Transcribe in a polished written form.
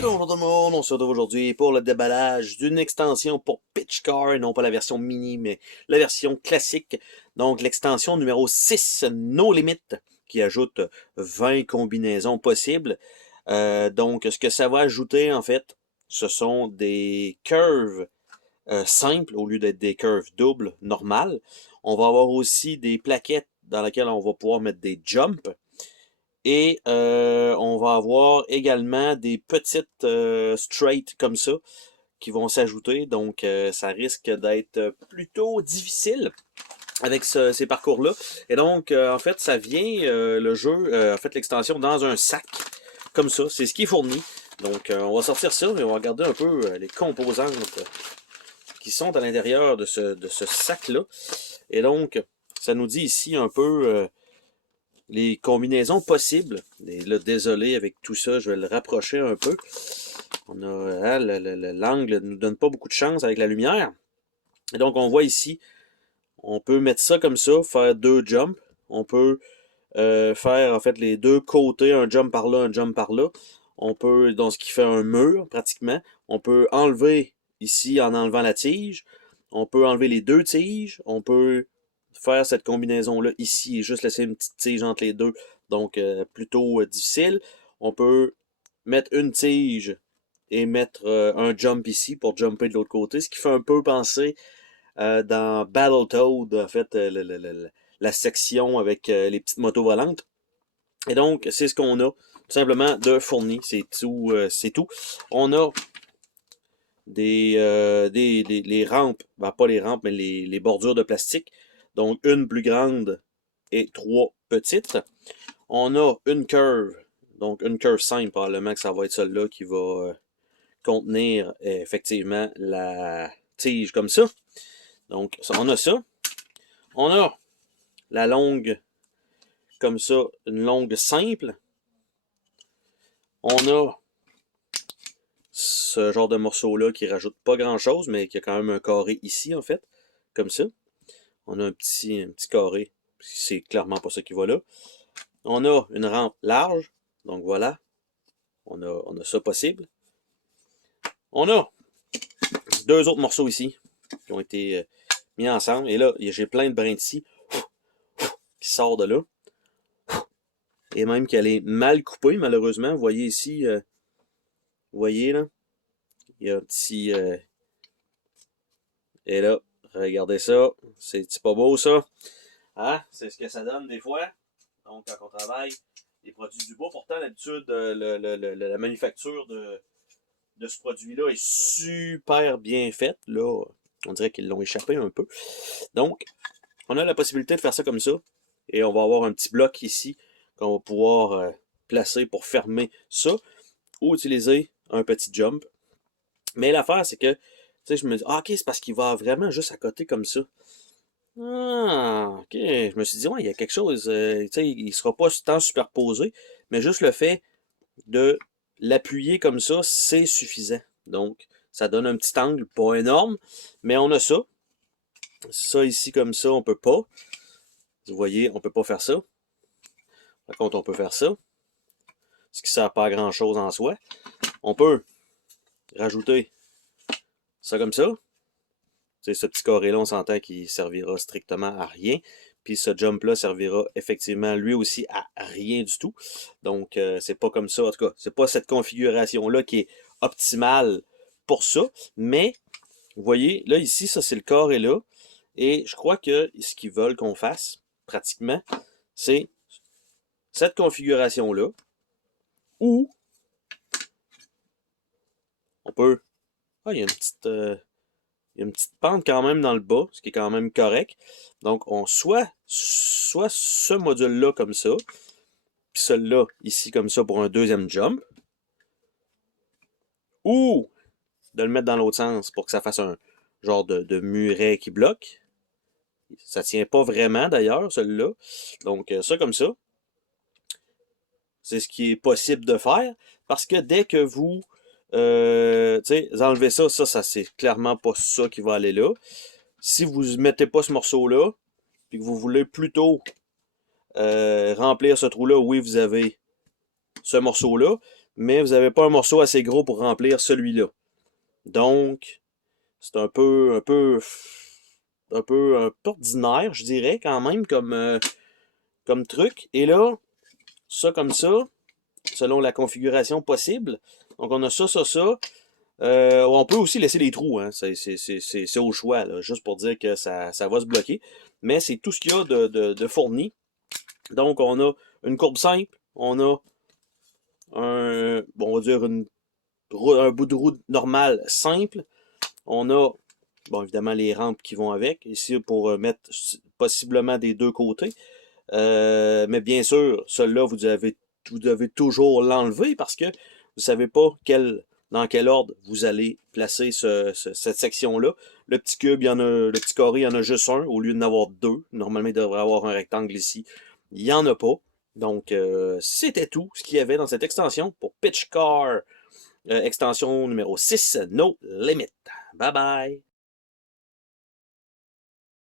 Bonjour tout le monde, on se retrouve aujourd'hui pour le déballage d'une extension pour Pitch Car, non pas la version mini, mais la version classique. Donc l'extension numéro 6, No Limit, qui ajoute 20 combinaisons possibles. Donc ce que ça va ajouter en fait, ce sont des curves simples au lieu d'être des curves doubles, normales. On va avoir aussi des plaquettes dans lesquelles on va pouvoir mettre des jumps. Et on va avoir également des petites straight comme ça qui vont s'ajouter. Donc ça risque d'être plutôt difficile avec ces parcours-là. Et donc en fait ça vient le jeu, en fait l'extension dans un sac comme ça. C'est ce qui est fourni. Donc on va sortir ça et on va regarder un peu les composantes qui sont à l'intérieur de ce sac-là. Et donc ça nous dit ici un peu les combinaisons possibles. Et là, désolé avec tout ça, je vais le rapprocher un peu. On a hein, l'angle ne nous donne pas beaucoup de chance avec la lumière. Et donc, on voit ici, on peut mettre ça comme ça, faire deux jumps. On peut faire en fait les deux côtés, un jump par là, un jump par là. On peut, dans ce qui fait un mur pratiquement, on peut enlever ici en enlevant la tige. On peut enlever les deux tiges. On peut faire cette combinaison-là ici et juste laisser une petite tige entre les deux. Donc, plutôt difficile. On peut mettre une tige et mettre un jump ici pour jumper de l'autre côté. Ce qui fait un peu penser dans Battletoad, en fait, la section avec les petites motos volantes. Et donc, c'est ce qu'on a tout simplement de fourni. C'est tout, c'est tout. On a les rampes, ben, pas les rampes, mais les bordures de plastique. Donc, une plus grande et trois petites. On a une curve, donc une curve simple, probablement que ça va être celle-là qui va contenir effectivement la tige comme ça. Donc, on a ça. On a la longue comme ça, une longue simple. On a ce genre de morceau-là qui rajoute pas grand-chose, mais qui a quand même un carré ici, en fait, comme ça. On a un petit carré, c'est clairement pas ça qui va là. On a une rampe large, donc voilà, on a ça possible. On a deux autres morceaux ici qui ont été mis ensemble, et là, j'ai plein de brins de scie qui sortent de là. Et même qu'elle est mal coupée, malheureusement. Vous voyez ici, vous voyez là, il y a un petit... et là, regardez ça, c'est pas beau ça. Hein? C'est ce que ça donne des fois. Donc, quand on travaille des produits du bois, pourtant, d'habitude, la manufacture de ce produit-là est super bien faite. Là, on dirait qu'ils l'ont échappé un peu. Donc, on a la possibilité de faire ça comme ça. Et on va avoir un petit bloc ici qu'on va pouvoir placer pour fermer ça. Ou utiliser un petit jump. Mais l'affaire, c'est que, tu sais, je me dis, ah, ok, c'est parce qu'il va vraiment juste à côté comme ça. Ah, ok. Je me suis dit, ouais, il y a quelque chose, tu sais, il sera pas tant superposé, mais juste le fait de l'appuyer comme ça, c'est suffisant. Donc, ça donne un petit angle, pas énorme, mais on a ça. Ça ici comme ça, on peut pas. Vous voyez, on peut pas faire ça. Par contre, on peut faire ça. Ce qui sert pas à grand chose en soi. On peut rajouter ça comme ça. T'sais, ce petit carré-là, on s'entend qu'il servira strictement à rien. Puis ce jump-là servira effectivement lui aussi à rien du tout. Donc, c'est pas comme ça. En tout cas, c'est pas cette configuration-là qui est optimale pour ça. Mais, vous voyez, là, ici, ça, c'est le carré-là. Et je crois que ce qu'ils veulent qu'on fasse, pratiquement, c'est cette configuration-là. Ou, on peut... Ah, il y a une petite... il y a une petite pente quand même dans le bas, ce qui est quand même correct. Donc, on soit ce module-là comme ça, puis celui-là ici comme ça pour un deuxième jump, ou de le mettre dans l'autre sens pour que ça fasse un genre de muret qui bloque. Ça tient pas vraiment d'ailleurs, celui-là. Donc, ça comme ça, c'est ce qui est possible de faire, parce que dès que vous enlevez ça, ça c'est clairement pas ça qui va aller là. Si vous ne mettez pas ce morceau-là, puis que vous voulez plutôt remplir ce trou-là, oui, vous avez ce morceau-là, mais vous n'avez pas un morceau assez gros pour remplir celui-là. Donc, c'est un peu ordinaire, je dirais, quand même, comme truc. Et là, ça comme ça, selon la configuration possible. Donc, on a ça. On peut aussi laisser des trous, hein. C'est au choix, là, juste pour dire que ça va se bloquer. Mais c'est tout ce qu'il y a de fourni. Donc, on a une courbe simple, on a on va dire un bout de roue normal simple. On a, bon, évidemment, les rampes qui vont avec, ici pour mettre possiblement des deux côtés. Mais bien sûr, celui-là, vous devez toujours l'enlever parce que vous ne savez pas dans quel ordre vous allez placer cette section-là. Le petit cube, le petit carré, il y en a juste un au lieu d'en avoir deux. Normalement, il devrait y avoir un rectangle ici. Il n'y en a pas. Donc, c'était tout ce qu'il y avait dans cette extension pour Pitch Car, extension numéro 6, No Limit. Bye bye!